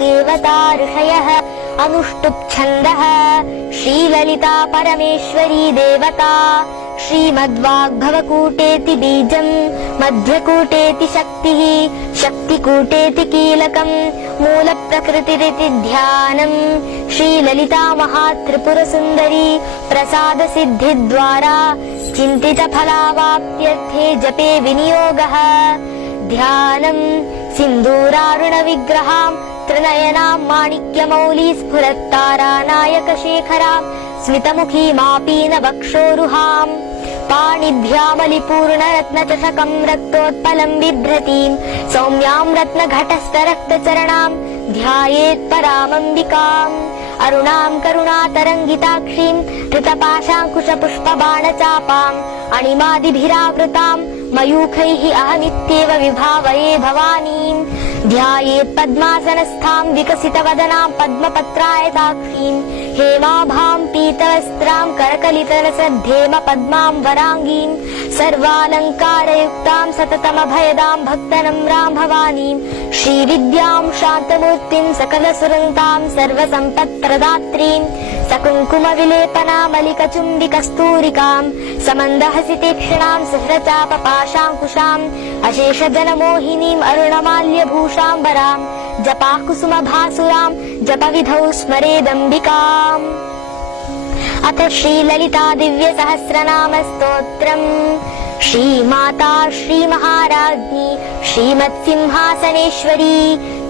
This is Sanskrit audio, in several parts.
देवता ऋषयः अनुष्टुप् छन्दः श्रीललिता परमेश्वरी देवता श्रीमद्वाग्भवकूटेति बीजम् मध्यकूटेति शक्तिः शक्तिकूटेति कीलकम् मूलप्रकृतिरिति ध्यानम् श्रीललिता महात्रिपुरसुन्दरी प्रसादसिद्धिद्वारा चिन्तितफलावाप्त्यर्थे जपे विनियोगः ध्यानम् सिन्दूरारुणविग्रहाम् त्रिनयनां माणिक्यमौली स्फुरत्तारानायकशेखरां स्मितमुखीमापीनवक्षोरुहाम् पाणिभ्यामलिपूर्णरत्नचषकं रक्तोत्पलं बिभ्रतीं सौम्यां रत्नघटस्थरक्तचरणां ध्यायेत् परामम्बिकाम् अरुणां करुणातरङ्गिताक्षीं धृतपाशाङ्कुशपुष्पबाणचापाम् अणिमादिभिरावृतां मयूखैः अहमित्येव विभावये भवानीं ध्यायेत् पद्मासनस्थां विकसितवदनां पद्मपत्रायताक्षीं हेमाभां पीतवस्त्रां करकलितरसद्धेम पद्मां वराङ्गीं सर्वालङ्कारयुक्तां सततमभयदां भक्तनम्रां भवानीं श्रीविद्यां शान्तमूर्तिं सकलसुरन्तां सर्वसम्पत्प्रदात्रीं सकुङ्कुमविलेपनामलिकचुम्बिकस्तूरिकां समन्दहसितीक्ष्णां सहस्रचापपाशाङ्कुशाम् अशेषजनमोहिनीम् अरुणमाल्यभूषाम्बरां जपाः कुसुमभासुरां जपविधौ स्मरेदम्बिकाम्। अथ श्रीललिता दिव्यसहस्रनाम स्तोत्रम्। श्रीमाता श्रीमहाराज्ञी श्रीमत्सिंहासनेश्वरी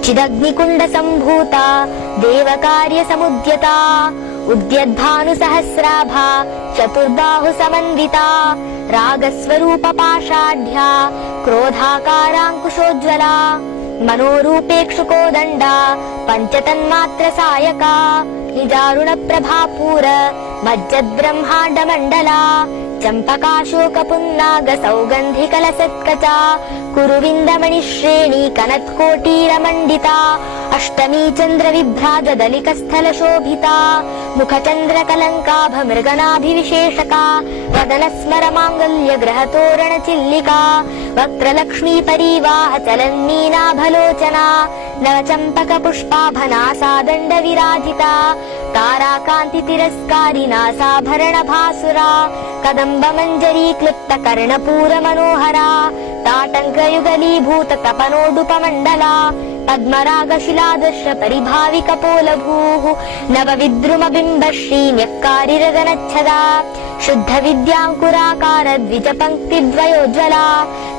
चिदग्निकुण्डसम्भूता देवकार्यसमुद्यता उद्यद्भानुसहस्राभा चतुर्बाहुसमन्विता रागस्वरूपपाषाढ्या क्रोधाकाराङ्कुशोज्ज्वला मनोरूपेक्षुकोदण्डा पञ्चतन्मात्रसायका निजारुणप्रभापूर मज्जद्ब्रह्माण्डमण्डला चम्पकाशोकपुन्नागसौगन्धिकलसत्कचा कुरुविन्दमणिश्रेणी कनत्कोटीरमण्डिता अष्टमी चन्द्रविभ्राजदलिकस्थलशोभिता मुखचन्द्रकलङ्काभमृगनाभिविशेषका वदनस्मरमाङ्गल्यग्रहतोरणचिल्लिका वक्त्रलक्ष्मीपरीवाहचलन्मीनाभलोचना नवचम्पकपुष्पाभनासादण्डविराजिता ताराकान्तितिरस्कारिनासाभरणभासुरा कदम्बमञ्जरीक्लुप्तकर्णपूरमनोहरा ताटङ्कयुगलीभूततपनोडुपमण्डला पद्मरागशिलादर्शपरिभाविकपोलभूः नवविद्रुमबिम्बश्रीन्यक्कारिरगनच्छदा शुद्धविद्याङ्कुराकार द्विजपङ्क्तिद्वयोज्ज्वला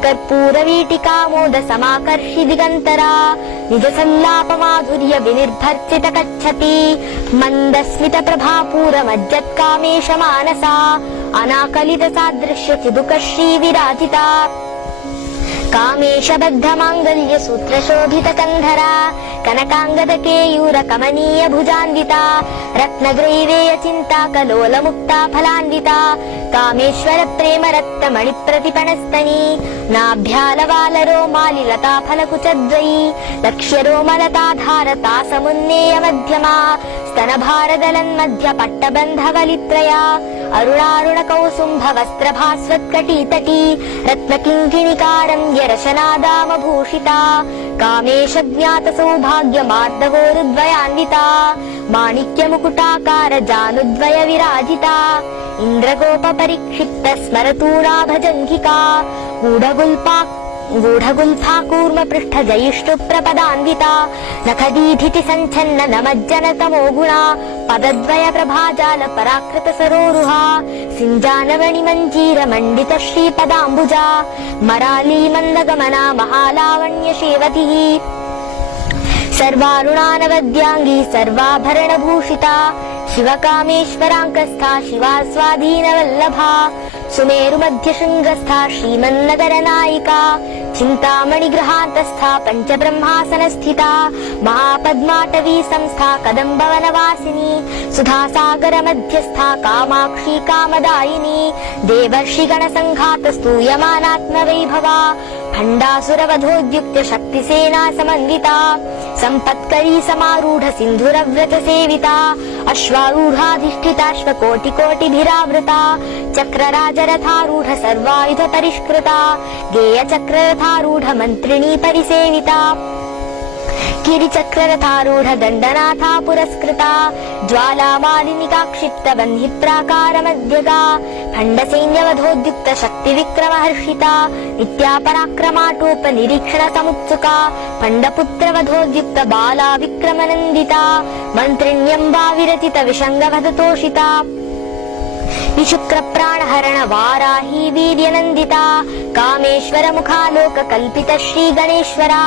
कर्पूरवीटिकामोदसमाकर्षि दिगन्तरा निजसल्लापमाधुर्य विनिर्भर्सितकच्छति मन्दस्मितप्रभापूरमज्जत्कामेशमानसा अनाकलितसादृश्यचिदुकश्रीविराजिता कामेशबद्धमाङ्गल्यसूत्रशोभितकन्धरा कनकाङ्गदकेयूरकमनीयभुजान्विता रत्नग्रैवेयचिन्ता कलोलमुक्ता फलान्विता कामेश्वरप्रेमरक्तमणिप्रतिपणस्तनी नाभ्यालवालरोमालिलता फलकुचद्वयी लक्ष्यरोमलताधारता समुन्नेयमध्यमा स्तनभारदलन्मध्यपट्टबन्धवलित्रया अरुणारुणकौसुम्भवस्त्रभास्वत्कटीतटी रत्नकिङ्किणिकारम्यरशनादामभूषिता कामेशज्ञातसौभाग्यमार्दवोरुद्वयान्विता माणिक्यमुकुटाकार जानुद्वय विराजिता इन्द्रगोपपरिक्षिप्त स्मरतूणाभजङ्घिका गूढगुल्फा कूर्मपृष्ठजयिष्टुप्रपदान्विता नखदीधिति सञ्छन्न नमज्जनतमो गुणा पदद्वय प्रभाजाल पराकृत सरोरुहा सिञ्जानमणिमञ्जीरमण्डित श्रीपदाम्बुजा मराली मन्दगमना महालावण्यशेवतिः सर्वारुणानवद्याङ्गी सर्वाभरणभूषिता शिवकामेश्वराङ्कस्था शिवा स्वाधीनवल्लभा सुमेरुमध्यशृङ्गस्था श्रीमन्नगरनायिका चिन्तामणिगृहान्तस्था पञ्चब्रह्मासनस्थिता महापद्माटवी संस्था कदम्बवनवासिनी सुधासागरमध्यस्था कामाक्षी कामदायिनी देवर्षिगणसङ्घातस्तूयमानात्मवैभवा भण्डासुरवधोद्युक्त शक्तिसेना समन्विता सम्पत्करी समारूढ सिन्धुरव्रत सेविता अश्वारूढाधिष्ठिताश्वकोटिकोटिभिरावृता चक्रराजरथारूढ सर्वायुध परिष्कृता गेयचक्ररथारूढ मन्त्रिणी परिसेविता गिरिचक्ररथारूढ दण्डनाथा पुरस्कृता ज्वालामालिनिका क्षिप्त बह्नि प्राकारमध्यगा भण्डसैन्यवधोद्युक्त शक्तिविक्रमहर्षिता नित्या पराक्रमाटोप निरीक्षण समुत्सुका भण्डपुत्रवधोद्युक्त बाला विक्रमनन्दिता मन्त्रिण्यम्बा विरचित विषङ्गवधतोषिता विशुक्र प्राणहरण वाराही वीर्यनन्दिता कामेश्वर मुखालोक कल्पित श्री गणेश्वरा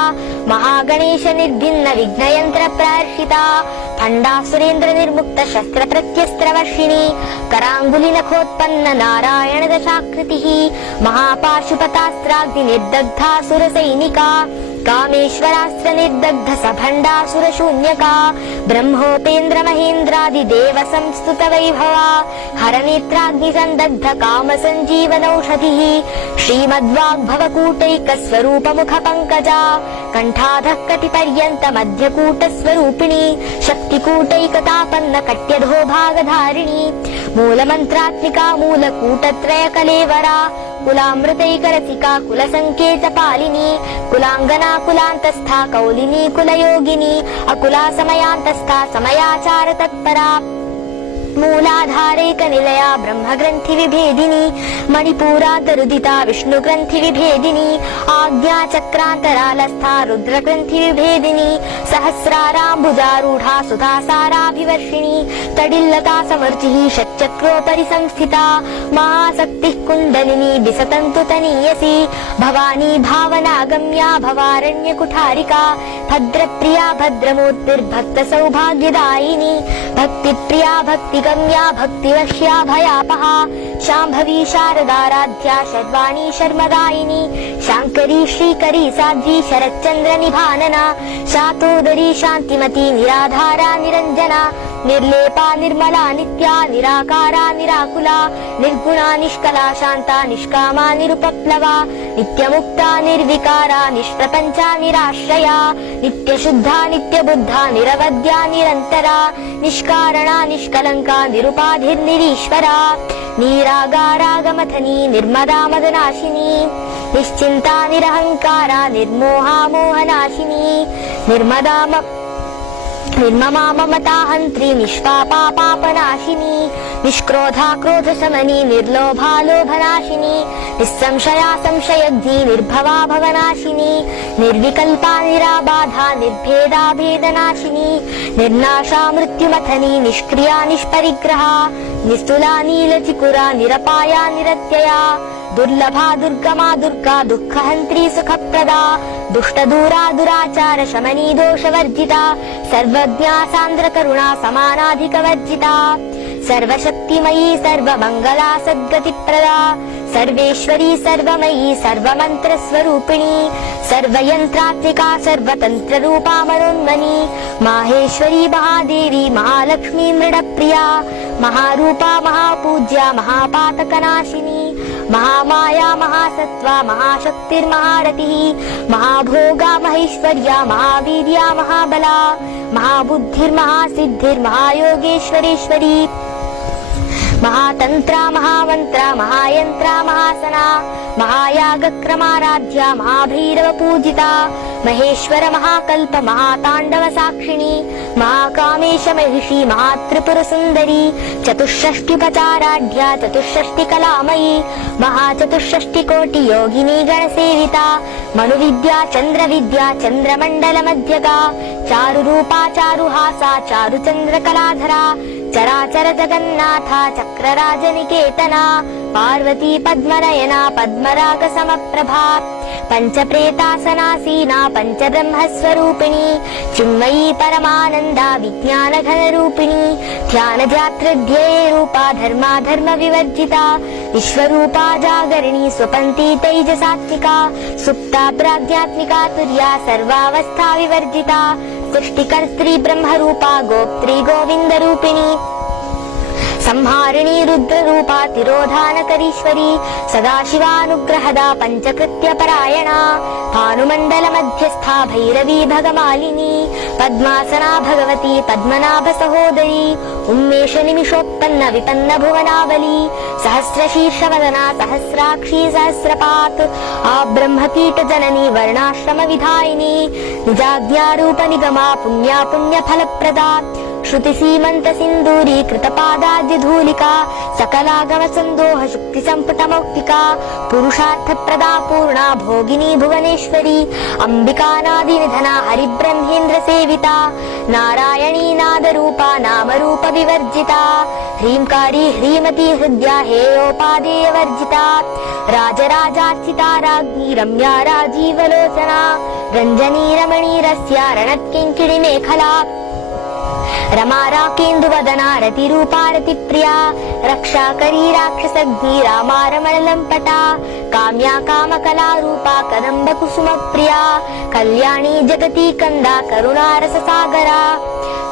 महागणेश निर्भिन्न विघ्नयन्त्र प्रहर्षिता भण्डासुरेन्द्र निर्मुक्त शस्त्र प्रत्यस्त्रवर्षिणी कराङ्गुलि नखोत्पन्न नारायण दशाकृतिः महापाशुपतास्त्राग्नि निर्दग्धा सुरसैनिका कामेश्वरास्त्र निर्दग्ध सभण्डासुर शून्यका ब्रह्मोपेन्द्र महेन्द्रादि देव संस्तुत वैभवा हरनेत्राग्नि संदग्ध काम संजीवनौषधिः श्रीमद्वाग्भवकूटैक स्वरूप मुख पंकजा कंठाधः कटिपर्यन्त मध्यकूट स्वरूपिणी शक्तिकूटैकतापन्न कट्यधो भागधारिणी मूलमन्त्रात्मिका मूलकूटत्रय कलेवरा कुलामृतैकरसिका कुलसंकेत पालिनी कुलांगना कुलांतस्था कौलिनी कुलयोगिनी अकुला समयांतस्था समयाचार तत्परा मूलाधारैक निलया ब्रह्मग्रन्थि विभेदिनी मणिपूरान्तरुदिता विष्णुग्रन्थि विभेदिनी आज्ञा चक्रान्तरालस्था रुद्रग्रन्थि विभेदिनी सहस्राराम्बुजारूढा सुधासाराभिवर्षिणी तडिल्लता समर्चिः षट्चक्रोपरि संस्थिता महाशक्तिः कुण्डलिनी विसतन्तु तनीयसी भवानी भावनागम्या भवारण्यकुठारिका भद्रप्रिया भद्रमूर्तिर्भक्त सौभाग्यदायिनी भक्तिप्रिया भक्तिगम्या भक्तिवश्या भयापहा शाम्भवी शारदाराध्या शर्वाणी शर्मदायिनी शाङ्करी श्रीकरी साध्वी शरच्चन्द्र निभानना शातोदरी शान्तिमती निराधारा निरञ्जना निर्लेपा निर्मला नित्या निराकारा निराकुला निर्गुणा निष्कला शान्ता निष्कामा निरुपप्लवा नित्यमुक्ता निर्विकारा निष्प्रपञ्चा निराश्रया नित्यशुद्धा नित्यबुद्धा निरवद्या निरन्तरा निष्कारणा निष्कलङ्का निरुपाधिर्निरीश्वरा नीरागारागमथनी निर्मदा मदनाशिनी निश्चिन्ता निरहङ्कारा निर्मोहा मोहनाशिनी निर्ममा ममता हन्त्री निष्पापा पापनाशिनी निष्क्रोधा क्रोधशमनी निर्लोभा लोभनाशिनी निस्संशया संशयग्नी निर्भवा भवनाशिनी निर्विकल्पा निराबाधा निर्भेदा भेदनाशिनी निर्नाशा मृत्युमथनी निष्क्रिया निष्परिग्रहा निस्तुला नीलचिकुरा निरपाया निरत्यया दुर्लभा दुर्गमा दुर्गा दुःखहन्त्री सुखप्रदा दुष्टदूरा दुराचार शमनी दोषवर्जिता सर्वज्ञा सान्द्र करुणा समानाधिकवर्जिता सर्वशक्तिमयी सर्वमङ्गला सद्गतिप्रदा सर्वेश्वरी सर्वमयी सर्वमन्त्रस्वरूपिणी सर्वयन्त्रात्मिका सर्वतन्त्ररूपा मनोन्मनी माहेश्वरी महादेवी महालक्ष्मी मृडप्रिया महारूपा महापूज्या महापातकनाशिनी महामाया महासत्त्वा महाशक्तिर्महारतिः महाभोगा महेश्वर्या महावीर्या महाबला महाबुद्धिर्महासिद्धिर्महायोगेश्वरेश्वरी महातंत्रा महामंत्रा महायंत्रा महासना महायागक्रमाराध्या महाभैरव पूजिता महेश्वर महाकल्प महातांडव साक्षिणी महाकामेश महिषी महात्रिपुर सुंदरी चतुष्षष्टिपचाराढ्या चतुष्षष्टिकलामयी महाचतुष्षष्टिकोटि योगिनी गणसेविता मनुविद्या चंद्रविद्या चंद्रमंडल मध्यगा चारुरूपा चारुहासा चारुचंद्रकलाधरा चराचर जगन्नाथा चक्रराजनिकेतना पार्वती पद्मनयना पद्मराग समप्रभा पंचप्रेतासनासीना पंचब्रह्मस्वरूपिणी चिन्मयी परमानंदा विज्ञान घनरूपिणी ध्यानध्यातृध्येय रूपा धर्माधर्म विवर्जिता विश्वरूपा जागरिणी स्वपन्ती तैजसात्मिका सुप्ता प्राज्ञात्मिका तुर्या सर्वावस्था विवर्जिता सृष्टिकर्त्री ब्रह्मरूपा गोप्त्री गोविन्दरूपिणी संहारिणी रुद्ररूपा तिरोधानकरीश्वरी सदाशिवानुग्रहदा पंचकृत्यपरायणा भानुमण्डल मध्यस्था भैरवी भगमालिनी पद्मासना भगवती पद्मनाभ सहोदरी उन्मेष निमिषोत्पन्न विपन्न भुवनावली सहस्रशीर्षवदना सहस्राक्षी सहस्रपात् आब्रह्मकीट जननी वर्णाश्रम विधायिनी निजाज्ञारूप निगमा पुण्या पुण्यफलप्रदा श्रुति सीमंत सिंदूरी कृतपादाद्य धूलिका सकलागम संदोह शुक्ति संपुट मौक्तिका पुरुषार्थ प्रदा पूर्णा भोगिनी भुवनेश्वरी अंबिका नादि निधना हरिब्रह्मेन्द्र सेविता नारायणी नाद रूपा नाम रूप विवर्जिता ह्रींकारी ह्रीमती हृद्या हेयोपादेय वर्जिता राजराजार्चिता राज्ञी रम्या राजीवलोचना रंजनी रमणी रस्या रणत्किंकिणी मेखला रमा राकेन्दुवदना रतिरूपा रतिप्रिया रक्षाकरी राक्षसग्नी रामा रमणलम्पटा काम्या कामकलारूपा कदम्ब कुसुमप्रिया कल्याणी जगती कन्दा करुणा रससागरा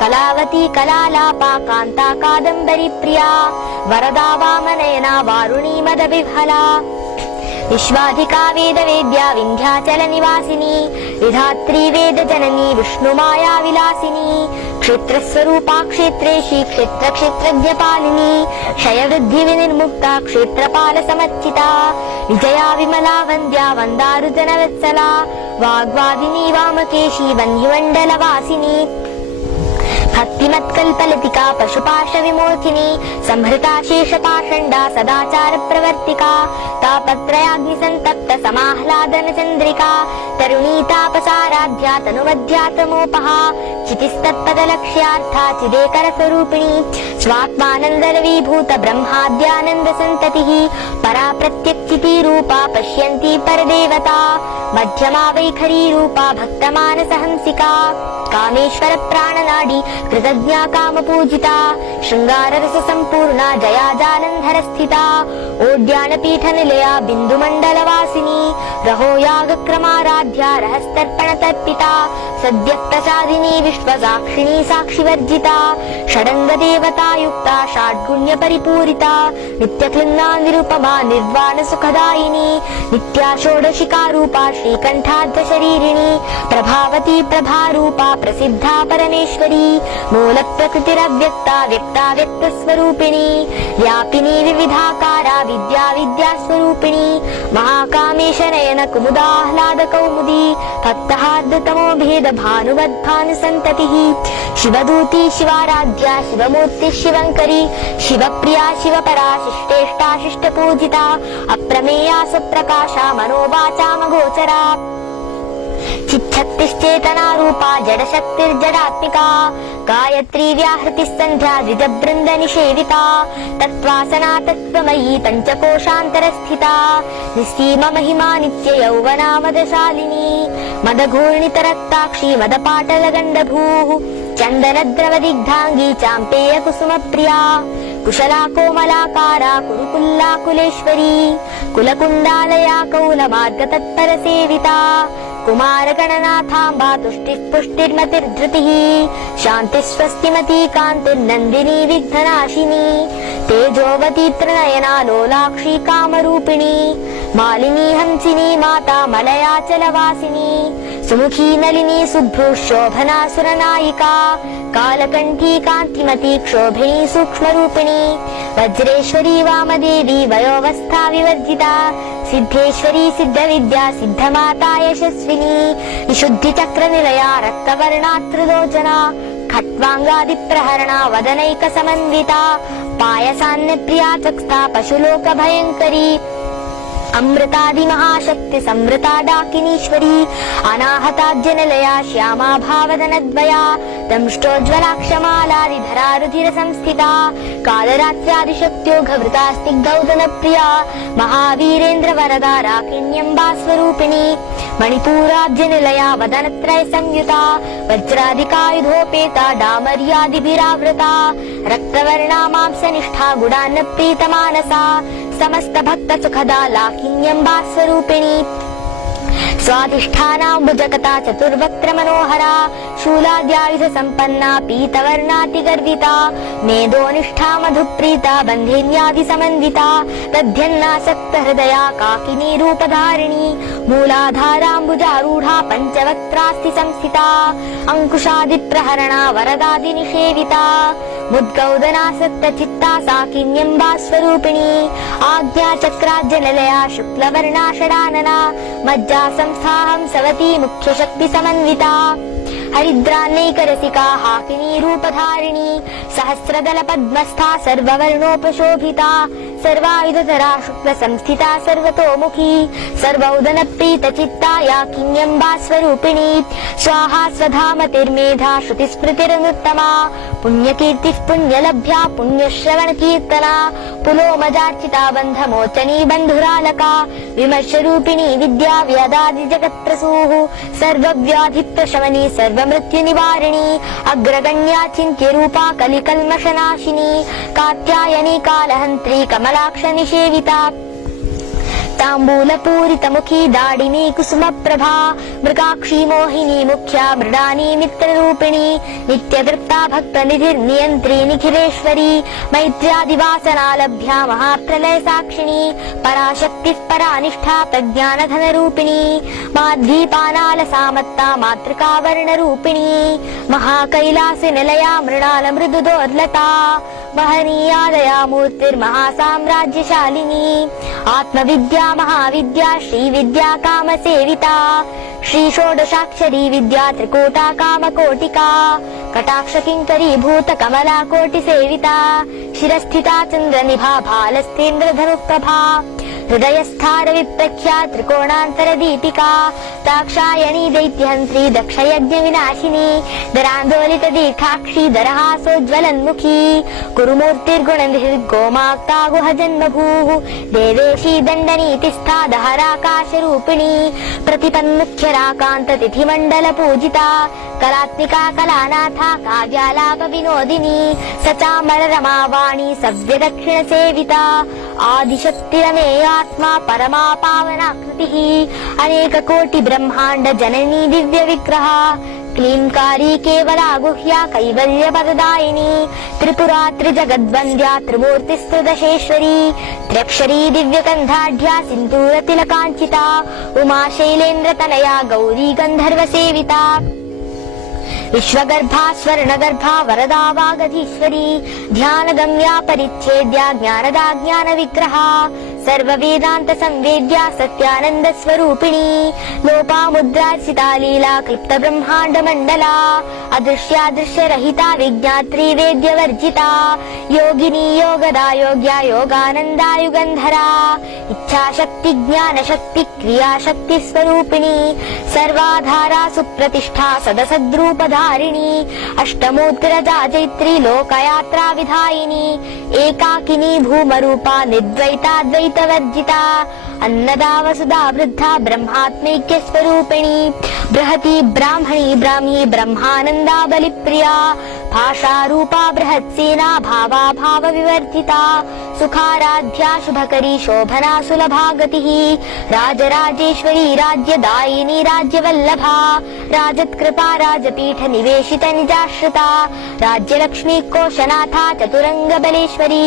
कलावती कलालापा कान्ता कादम्बरी प्रिया वरदा वामनयना वारुणी मदविह्वला विश्वाधिका वेद वेद्या विन्ध्याचल निवासिनी विधात्री वेद जननी विष्णुमाया विलासिनी क्षेत्र स्वरूपा क्षेत्रेशी क्षेत्र क्षेत्रज्ञ पालिनी क्षय वृद्धि विनिर्मुक्ता क्षेत्रपाल समर्चिता विजया विमला वन्द्या वन्दारु जनवत्सला वाग्वादिनी वामकेशी वह्निमण्डल वासिनी भक्तिमत्कल्पलतिका पशुपाश विमोचिनी संहृता शेषपाषण्डा सदाचार प्रवर्तिका तापत्रयाग्नि संतप्त समाह्लादन चंद्रिका तरुणी तापसाराध्या तनुमध्यात्मोपहा चितिस्तत्पद लक्ष्यार्था चिदेकर स्वरूपिणी स्वात्मानंद विभूत ब्रह्माद्यानंद संततिः परा प्रत्यक्षिति रूपा पश्यन्ती परदेवता मध्यमा वैखरी रूपा भक्तमानस हंसिका कामेश्वर प्राणनाडी कृतज्ञा काम पूजिता श्रृंगार रस संपूर्णा जया जालंधर स्थिता ओड्यान पीठ निलया बिंदु मंडल वासिनी रहो याग क्रमाराध्या रहस्तर्पण तर्पिता सद्य प्रसादिनी विश्व साक्षिणी साक्षी वर्जिता षडंग देवता युक्ता षाड्गुण्य परिपूरिता नित्य क्लिन्ना निरुपमा निर्वाण सुखदायिनी नित्या षोडशिका रूपा श्रीकंठाद्य शरीरिणी प्रभावती प्रभारूपा प्रसिद्धा परमेश्वरी मूल प्रकृतिरव्यक्ता व्यक्ता व्यक्त स्वरूपिणी व्यापिनी विविधाकारा विद्या विद्या स्वरूपिणी महाकामेश नयन कुमुदाह्लाद कौमुदी भक्तहार्दतमो भेद भानुवद् भानु संततिः शिवदूती शिवाराध्या शिवमूर्ति शिवंकरी शिवप्रिया शिवपरा शिष्टेष्टा शिष्ट पूजिता अप्रमेया सुप्रकाशा मनोवाचामगोचरा चिच्छक्तिश्चेतना रूपा जडशक्तिर्जडात्मिका गायत्री व्याहृतिः संध्या द्विजबृन्द निषेविता तत्त्वासना तत्त्वमयी पञ्चकोशान्तरस्थिता निस्सीम महिमा नित्य यौवना मदशालिनी मदघूर्णितरक्ताक्षी मदपाटलगण्डभूः चन्दनद्रवदिग्धाङ्गी चाम्पेय कुसुमप्रिया कुशला कोमलाकारा कुरुकुल्ला कुलेश्वरी कुलकुण्डालया कौलमार्ग सेविता कुमार गणनाथाम्बा तुष्टिः पुष्टिर्मतिर्धृतिः शान्तिः स्वस्तिमती कान्तिर्नन्दिनी विघ्ननाशिनी तेजोवती त्रिनयना लोलाक्षी कामरूपिणी मालिनी हंसिनी माता मलयाचलवासिनी सुमुखी नलिनी शुभ्रू शोभना सुरनायिका कालकंठी कांतिमती क्षोभिणी सूक्ष्मरूपिणी वज्रेश्वरी वामदेवी वयोवस्था विवर्जिता सिद्धेश्वरी सिद्धविद्या सिद्धमाता यशस्विनी विशुद्धि चक्र निलया रक्तवर्णा त्रिलोचना खट्वांगादि प्रहरणा वदनैक समन्विता पायसान्न प्रिया चक्स्ता पशुलोक भयंकरी अमृतादि महाशक्ति समृता डाकिनीश्वरी अनाहताज्यनिलया श्यामा भावदनद्वया दंष्टोज्ज्वलाक्षमालादिधरा रुधिर संस्थिता कालरात्र्यादिशक्त्यो घवृता स्निग्धौदन प्रिया महावीरेन्द्र वरदा राकिण्यम्बा स्वरूपिणी मणिपूराब्जनिलया वदनत्रय संयुता वज्रादिकायुधोपेता डामर्यादिभिरावृता रक्तवर्णा मांसनिष्ठा गुडान्न प्रीतमानसा समस्त भक्त सुखदा लाकिन्यम्बा स्वरूपिणी स्वाधिष्ठानाम्बुजकता चतुर्वक्त्र मनोहरा शूलाद्यायुध संपन्ना पीतवर्णाति गर्विता मेदोनिष्ठा मधुप्रीता बन्धिन्यादि समन्विता दध्यन्नासक्त हृदया काकिनी रूपधारिणी मूलाधाराम्बुजारूढा पञ्चवक्त्रास्ति संस्थिता अंकुशादि प्रहरणा वरदादि निषेविता मुद्गौदनासक्तचित्ता साकिन्यम्बा स्वरूपिणी आज्ञाचक्राज्यनिलया शुक्लवर्णा षडानना मज्जा संस्थाहं सवती मुख्यशक्ति समन्विता हरिद्रान्नैकरसिका हाकिनी रूपधारिणी सहस्रदल पद्मस्था सर्ववर्णोपशोभिता सर्वायुधधरा शुक्ल संस्थिता सर्वतोमुखी सर्वौदन प्रीत चित्ता याकिन्यम्बा स्वरूपिणी स्वाहा स्वधामतिर्मेधा श्रुतिस्मृतिरनुत्तमा पुण्यकीर्तिः पुण्यलभ्या पुण्यश्रवण कीर्तना पुलोमजार्चिता बन्धमोचनी बन्धुरालका विमर्शरूपिणी विद्या व्यदादि जगत्प्रसूः सर्वव्याधिप्रशमनी सर्वमृत्युनिवारिणी अग्रगण्या चिन्त्यरूपा कलिकल्मषनाशिनी कात्यायनी कालहन्त्री कमलाक्ष निषेविता ताम्बूलपूरितमुखी दाडिनी कुसुमप्रभा मृगाक्षी मोहिनी मुख्या मृडानी मित्ररूपिणी नित्यतृप्ता भक्तनिधिर्नियन्त्री निखिलेश्वरी मैत्र्यादिवासनालभ्या महाप्रलय साक्षिणी पराशक्तिः परानिष्ठा प्रज्ञानधनरूपिणी माध्वीपानालसामत्ता मातृकावर्णरूपिणी महाकैलासनिलया मृणाल मृदुदोर्लता महनीया दयामूर्तिर्महासाम्राज्यशालिनी आत्मविद्या महाविद्या श्रीविद्या कामसेविता श्रीषोडशाक्षरी विद्या त्रिकूटा कामकोटिका कटाक्ष किङ्करी भूत कमला कोटिसेविता शिरस्थिता चन्द्रनिभा भालस्तेन्द्रधनुप्रभा हृदयस्थार विप्रख्या त्रिकोणान्तर दीपिका दाक्षायणी दैत्यहन्त्री दक्षयज्ञ विनाशिनी दरान्दोलित दीर्घाक्षी दरहासोज्ज्वलन्मुखी कुरुमूर्तिर्गुणनिर्गोमाक्ता गुहजन्मभूः देवेशी दण्डनीतिस्था दहराकाशरूपिणी प्रतिपन्मुख्यराकान्त तिथिमण्डल पूजिता कलात्मिका कलानाथा काव्यालाप विनोदिनी सचामर रमावाणी सव्यदक्षिण सेविता आदिशक्तिरमेयात्मा परमा पावनाकृतिः अनेक कोटि ब्रह्माण्ड जननी दिव्य विग्रहा क्लींकारी केवला गुह्या कैवल्य पददायिनी त्रिपुरा त्रिजगद्वन्द्या त्रिमूर्तिस्त्रिदशेश्वरी त्र्यक्षरी दिव्यगन्धाढ्या सिन्दूर तिलकाञ्चिता उमा शैलेन्द्रतनया गौरी गन्धर्व सेविता विश्वगर्भा स्वर्णगर्भा वरदा वागधीश्वरी ध्यानगम्या परिच्छेद्या ज्ञानदा ज्ञानविग्रहा सर्ववेदान्त संवेद्या सत्यानन्द स्वरूपिणी लोपामुद्रार्चिता लीला क्लिप्त ब्रह्माण्ड मण्डला अदृश्यादृश्य रहिता विज्ञात्री वेद्यवर्जिता योगिनी योगदा योग्या योगानन्दा युगन्धरा इच्छाशक्ति ज्ञानशक्ति क्रियाशक्ति स्वरूपिणी सर्वाधारा सुप्रतिष्ठा सदसद्रूपधारिणी अष्टमूर्तिरजा जैत्री लोकयात्रा विधायिनी एकाकिनी भूमरूपा निर्द्वैताद्वैतवर्जिता अन्नदा वसुधा वृद्धा ब्रह्मात्मैक्य स्वरूपिणी बृहती ब्राह्मणी ब्राह्मी ब्रह्मानन्दा बलिप्रिया भाषारूपा बृहत्सेना भावा भाव विवर्धिता सुखाराध्या शुभकरी शोभना सुलभा गतिः राजराजेश्वरी राज्यदायिनी राज्यवल्लभा राजत्कृपा राजपीठ निवेशित निजाश्रिता राज्यलक्ष्मी कोशनाथा चतुरंग बलेश्वरी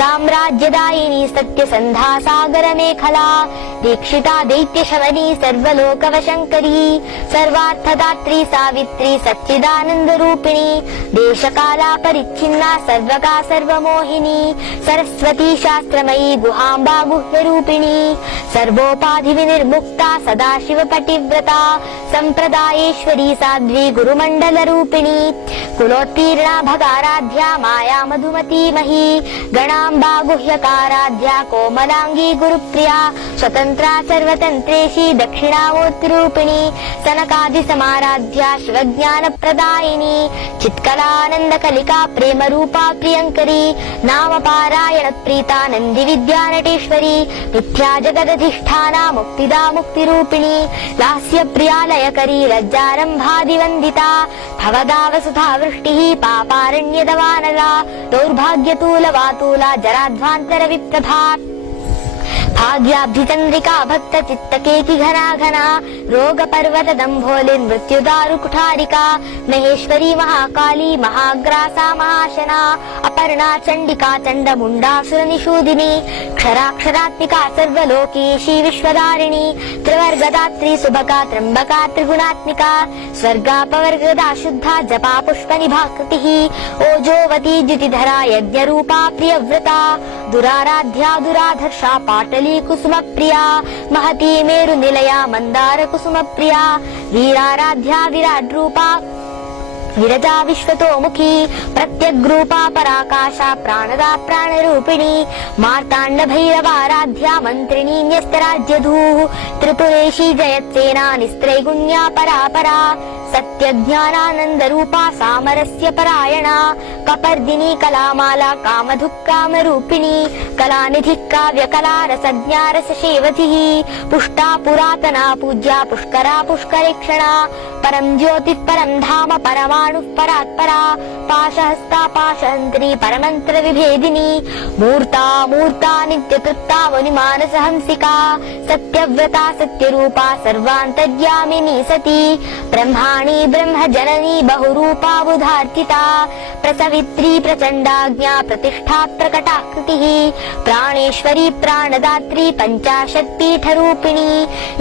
साम्राज्यदायिनी सत्यसन्धा सागर मेखला दीक्षिता दैत्यशमनी सर्वलोकवशङ्करी सर्वार्थदात्री सावित्री सच्चिदानन्द रूपिणी देशकाला परिच्छिन्ना सर्वका सर्वमोहिनी सरस्वती शास्त्रमयी गुहाम्बा गुह्यरूपिणी सर्वोपाधि विनिर्मुक्ता सदाशिव पतिव्रता संप्रदायेश्वरी साध्वी गुरुमण्डल रूपिणी कुलोत्तीर्णा भगाराध्या माया मधुमती मही गणाम्बा गुह्यकाराध्या कोमलांगी गुरुप्रिया स्वतन्त्रा सर्वतन्त्रेशी दक्षिणामूर्तिरूपिणी सनकादि समाराध्या शिवज्ञान प्रदायिनी चित्कलानंद कलिका प्रेम रूपा प्रियंकरी नाम पारायण प्रीता नंदी विद्या नटेश्वरी मिथ्या जगदधिष्ठाना मुक्तिदा मुक्तिरूपिणी लास्य प्रियालयकरी लज्जारंभादिवंदिता भवदा वसुधा वृष्टिः पापारण्यदवानला दौर्भाग्यतूल वातूला जराध्वान्तर विप्रभा भाग्याब्धिचन्द्रिका भक्त चित्तकेति घना घना रोग पर्वत दम्भोलिर्मृत्युदारु कुठारिका महेश्वरी महाकाली महाग्रासा महाशना अपर्णा चण्डिका चण्डमुण्डासुर निषूदिनी क्षराक्षरात्मिका सर्वलोकेशी विश्वधारिणी त्रिवर्गदात्री सुभगा त्र्यम्बका त्रिगुणात्मिका स्वर्गापवर्गदा शुद्धा जपा पुष्पनिभाकृतिः ओजोवती द्युतिधरा यज्ञरूपा प्रियव्रता दुराराध्या दुराधर्षा पाटली कुसुमप्रिया महती मेरुनिलया मन्दार कुसुमप्रिया वीराराध्या विराड्रूपा विरजा विश्वतोमुखी प्रत्यग्रूपा पराकाशा प्राणदा प्राणरूपिणी मार्ताण्ड भैरवाराध्या मन्त्रिणी न्यस्तराज्यधूः त्रिपुरेशी जयत्सेना निस्त्रैगुण्या परापरा सत्यज्ञानानन्दरूपा सामरस्य परायणा कपर्दिनी कलामाला कामधुक्कामरूपिणी कलानिधिः काव्यकला रसज्ञा रससेवधिः पुष्टा पुरातना पूज्या पुष्करा पुष्करेक्षणा परं ज्योतिः परं धाम परमाणुः परात्परा पाशहस्ता पाशहन्त्री परमन्त्र विभेदिनी मूर्ता मूर्ता नित्यतृप्ता मुनिमानसहंसिका सत्यव्रता सत्यरूपा सर्वान्तर्यामिनी सती ब्रह्माणी ब्रह्मजननी बहुरूपा बुधार्चिता प्रसवित्री प्रचण्डाज्ञा प्रतिष्ठा प्रकटाकृतिः प्राणेश्वरी प्राणदात्री पञ्चाशत्पीठरूपिणी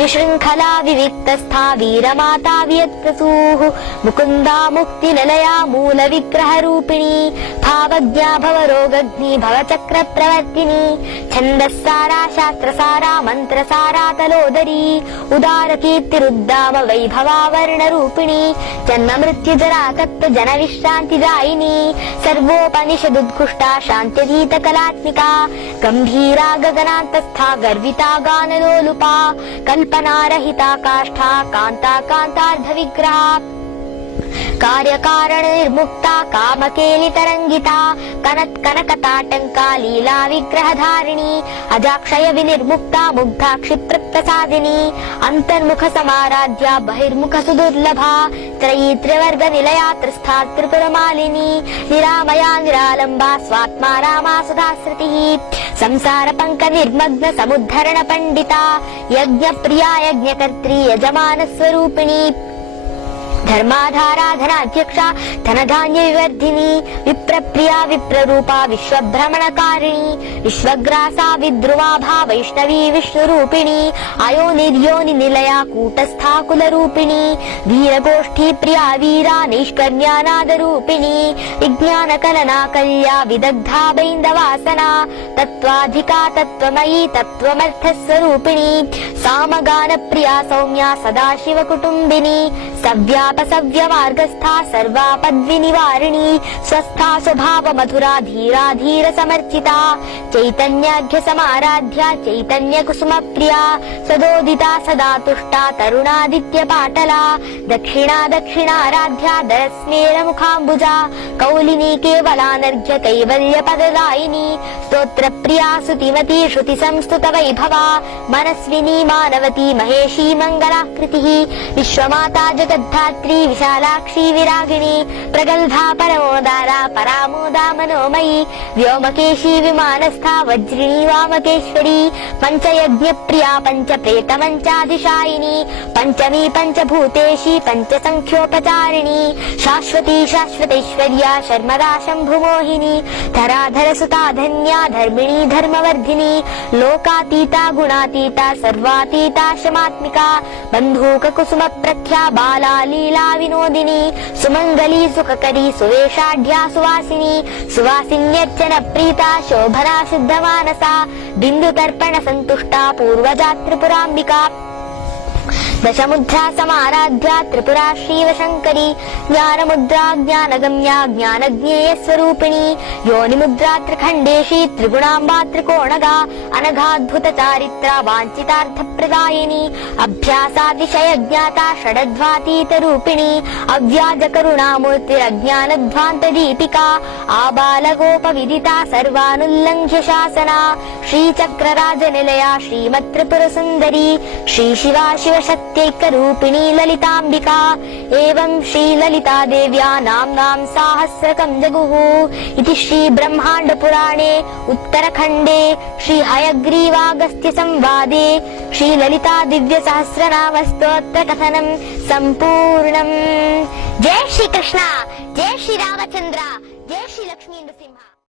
विशृङ्खला विविक्तस्था वीरमाता वियत्प्रसूः मुकुन्दा मुक्तिनिलया मूलविग्रहरूपिणी भावज्ञा भवरोगग्नि भवचक्रप्रवर्तिनी छन्दस्सारा शास्त्रसारा मन्त्रसारा तलोदरी उदारकीर्तिरुद्दाम वैभवावर्णरूपिणी जन्ममृत्युजरा तत्त्वजनविश्रान्तिदायिनी सर्वोपनिषदुद्घुष्टा शान्त्यतीतकलात्मिका गम्भीरा गगनान्तस्था गर्विता गानलोलुपा कल्पनारहिता काष्ठा कान्ता कान्तार्धविग्रहा कार्यकारण निर्मुक्ता कामकेलितरङ्गिता कनत्कनकताटङ्का लीला विग्रहधारिणी अजाक्षय विनिर्मुक्ता मुग्धा क्षिप्रप्रसादिनी अन्तर्मुख समाराध्या बहिर्मुख सुदुर्लभा त्रयी त्रिवर्ग निलया त्रिस्था त्रिपुरमालिनी निरामया निरालम्बा स्वात्मा रामा सदाश्रुतिः संसार पंक निर्मग्न समुद्धरण पंडिता यज्ञ प्रिया यज्ञकर्त्री यजमान स्वरूपिणी धर्माधाराधनाध्यक्षा धनधान्य विवर्धिनी विप्रप्रिया विप्ररूपा विश्वभ्रमणकारिणी विश्वग्रासा विद्रुमाभा वैष्णवी विष्णुरूपिणी अयोनिर्योनि निलया कूटस्था कुलरूपिणी वीरगोष्ठी प्रिया वीरा नैष्कर्म्यानादरूपिणी विज्ञानकलना कल्या विदग्धा बैन्दवासना तत्त्वाधिका तत्त्वमयी तत्त्वमर्थस्वरूपिणी सामगान प्रिया सौम्या सदाशिवकुटुम्बिनी सव्यापसव्य मार्गस्था सर्वापद्विनिवारिणी स्वस्था स्वभाव मधुरा धीरा धीर समर्चिता चैतन्याढ्य समाराध्या चैतन्य कुसुम प्रिया सदोदिता सदा तुष्टा तरुणादित्य पाटला दक्षिणा दक्षिणाराध्या दरस्मेर मुखाम्बुजा कौलिनी केवलानर्घ्य कैवल्य पददायिनी स्तोत्र प्रिया सुतिमती श्रुति संस्तुत वैभवा मनस्विनी मानवती महेशी मंगलाकृतिः विश्वमाता जगद्धात्री विशालाक्षी विरागिणी प्रगल्भा परमोदारा परामोदा मनोमयी व्योमकेशी विमानस्था वज्रिणी वामकेश्वरी पंचयज्ञ प्रिया पंच प्रेत मंचाधिशायिनी पंचमी पंचभूतेशी पंचसंख्योपचारिणी शाश्वती शाश्वतेश्वर्या शर्मदा शंभुमोहिनी धराधर सुता धन्या धर्मिणी धर्मवर्धिनी लोकातीता गुणातीता सर्वातीता शमात्मिका बंधूक कुसुम प्रख्या बाला लीला विनोदिनी सुमंगली सुखकरी सुवेशाढ्या सुवासिनी सुवासिन्यर्चन प्रीता शोभना शुद्धमानसा बिंदु तर्पण संतुष्टा पूर्वजा त्रिपुराम्बिका दशमुद्रा समाराध्या त्रिपुरा श्रीवशंकरी ज्ञानमुद्रा ज्ञानगम्या ज्ञानज्ञेय स्वरूपिणी योनिमुद्रा त्रिखंडेशी त्रिगुणाम्बा त्रिकोणगा अनघाद्भुत चारित्रा वाञ्छितार्थप्रदायिनी अभ्यासातिशय ज्ञाता षडध्वातीत रूपिणी अव्याज करुणामूर्तिरज्ञानध्वान्त दीपिका आबालगोपविदिता सर्वानुल्लङ्घ्य शासना श्रीचक्रराज निलया श्रीमत्त्रिपुर सुन्दरी श्री शिवा शिवशक्ति नित्यैकरूपिणी ललिताम्बिका एवं श्रीललिता देव्या नाम्नां साहस्रकं जगुः इति श्रीब्रह्माण्डपुराणे उत्तरखण्डे श्रीहयग्रीवागस्त्यसंवादे श्रीललिता दिव्यसहस्रनामस्तोत्रकथनं सम्पूर्णम्। जय श्री कृष्ण, जय श्री रामचन्द्र, जय श्री लक्ष्मी नृसिंह।